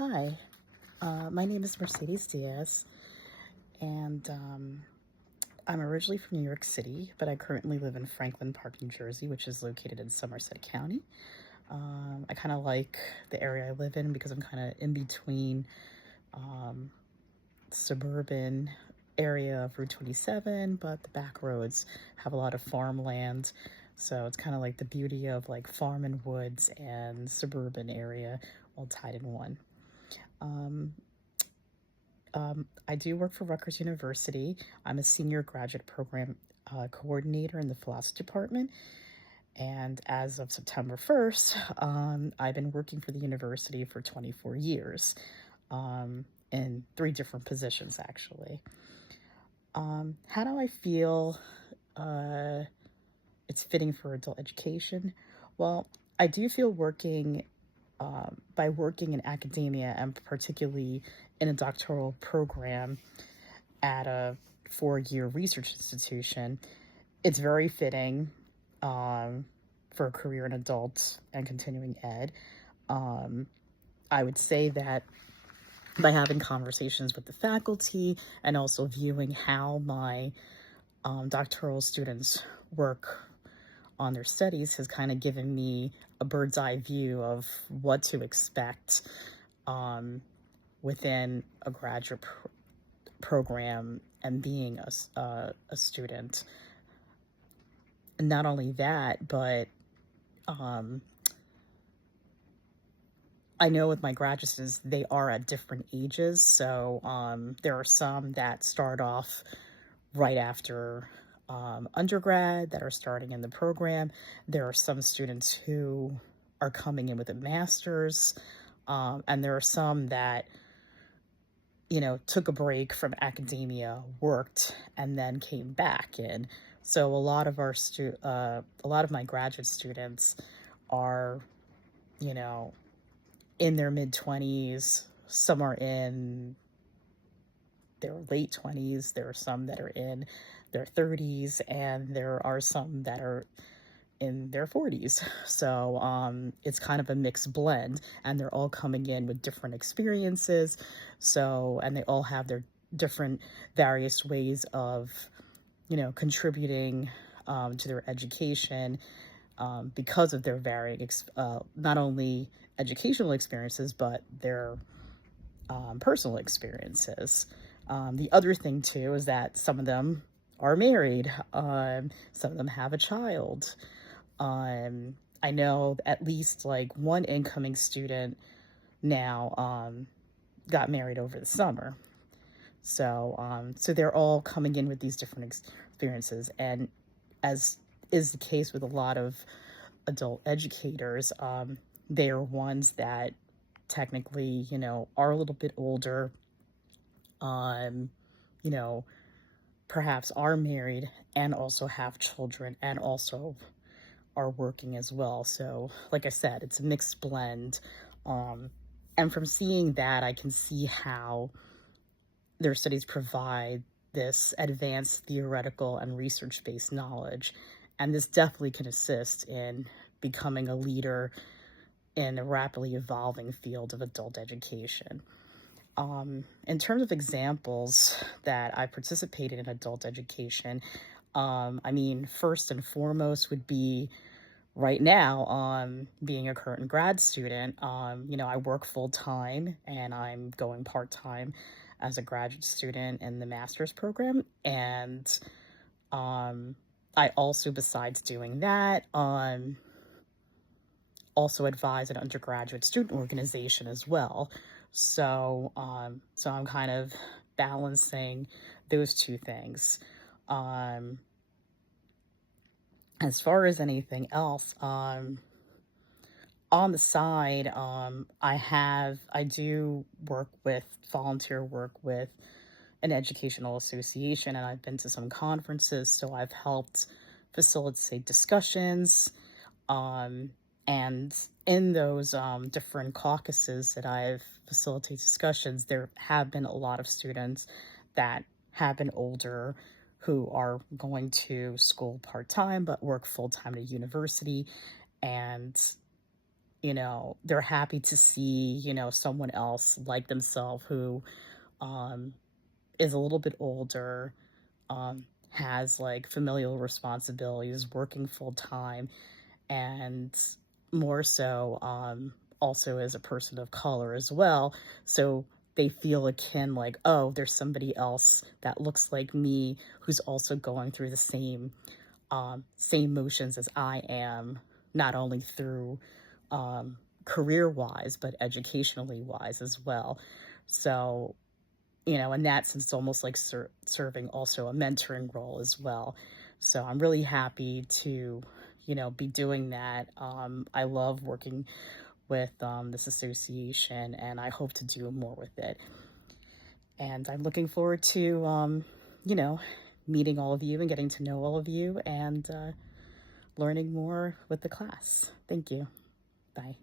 Hi, my name is Mercedes Diaz, and I'm originally from New York City, but I currently live in Franklin Park, New Jersey, which is located in Somerset County. I kind of like the area I live in because I'm kind of in between um, suburban area of Route 27, but the back roads have a lot of farmland. So it's kind of like the beauty of like farm and woods and suburban area all tied in one. Um, I do work for Rutgers University. I'm a senior graduate program coordinator in the philosophy department. And as of September 1st, I've been working for the university for 24 years in three different positions, actually. How do I feel uh, it's fitting for adult education? Well, I do feel by working in academia and particularly in a doctoral program at a 4-year research institution, it's very fitting um, for a career in adult and continuing ed. Um, I would say that by having conversations with the faculty and also viewing how my doctoral students work on their studies has kind of given me a bird's eye view of what to expect um, within a program and being a student. And not only that, but um, I know with my graduate students, they are at different ages. So there are some that start off right after undergrad that are starting in the program. There are some students who are coming in with a master's. And there are some that took a break from academia, worked, and then came back in. So a lot of my graduate students are, you know, in their mid 20s. Some are in their late 20s. There are some that are in their 30s, and there are some that are in their 40s. So it's kind of a mixed blend, and they're all coming in with different experiences. So, and they all have their different various ways of, contributing to their education because of their varying, not only educational experiences, but their personal experiences. The other thing, too, is that some of them are married, some of them have a child. I know at least like one incoming student now got married over the summer. So they're all coming in with these different experiences, and as is the case with a lot of adult educators, they are ones that technically, are a little bit older, um, you know, perhaps are married and also have children and also are working as well. So, like I said, it's a mixed blend. Um, and from seeing that, I can see how their studies provide this advanced theoretical and research based knowledge. And this definitely can assist in becoming a leader in a rapidly evolving field of adult education. In terms of examples that I participated in adult education, I mean, first and foremost would be right now, being a current grad student. I work full time and I'm going part time as a graduate student in the master's program. And I also, besides doing that, also advise an undergraduate student organization as well. So I'm kind of balancing those two things. Um, as far as anything else, on the side, I do volunteer work with an educational association, and I've been to some conferences, so I've helped facilitate discussions. Um, and in those different caucuses that I've facilitated discussions, there have been a lot of students that have been older who are going to school part time but work full time at a university. And they're happy to see, someone else like themselves who um, is a little bit older, has like familial responsibilities, working full time, and more so, also as a person of color as well. So they feel akin, like, oh, there's somebody else that looks like me who's also going through the same motions as I am, not only through career wise, but educationally wise as well. So, in that sense, it's almost like serving also a mentoring role as well. So I'm really happy to, be doing that. I love working with this association, and I hope to do more with it. And I'm looking forward to, you know, meeting all of you and getting to know all of you and learning more with the class. Thank you. Bye.